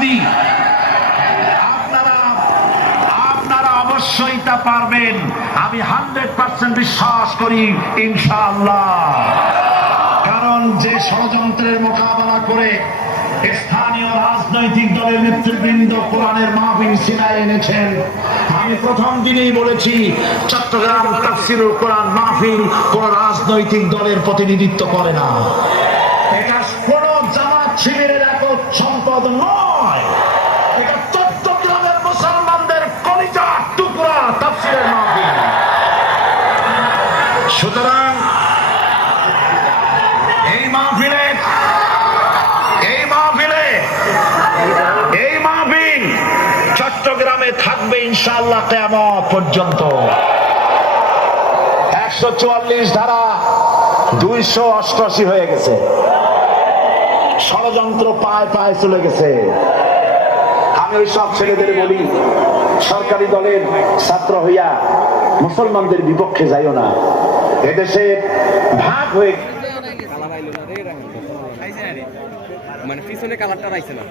আশাবাদী আপনারা অবশ্যই তা পারবেন। আমি 100% বিশ্বাস করি ইনশাআল্লাহ। কারণ যে ষড়যন্ত্রের মোকাবেলা করে স্থানীয় রাজনৈতিক দলের নেতৃবৃন্দ কোরআনের মাহফিল সিনায় এনেছেন, আমি প্রথম দিনেই বলেছি চট্টগ্রাম তাফসীরুল কোরআন মাহফিল কোন রাজনৈতিক দলের প্রতিনিধিত্ব করে না। এটা কোন জামাত শিবিরের একক সম্পদ নয়, এটা চট্টগ্রামের মুসলমানদের কলিজার টুকরা তাফসীরের মাহফিল। সুতরাং এই মাহফিল চট্টগ্রামে থাকবে ইনশাআল্লাহ কিয়ামত পর্যন্ত। 144 ধারা 288 হয়ে গেছে, ষড়যন্ত্র পায় পায় চলে গেছে। আমি ওই সব ছেলেদের বলি, সরকারি দলের ছাত্র হইয়া মুসলমানদের বিপক্ষে যাইও না। এদেশে ভাগ হয়ে মানে পিছনে কালারটা রাইছে না।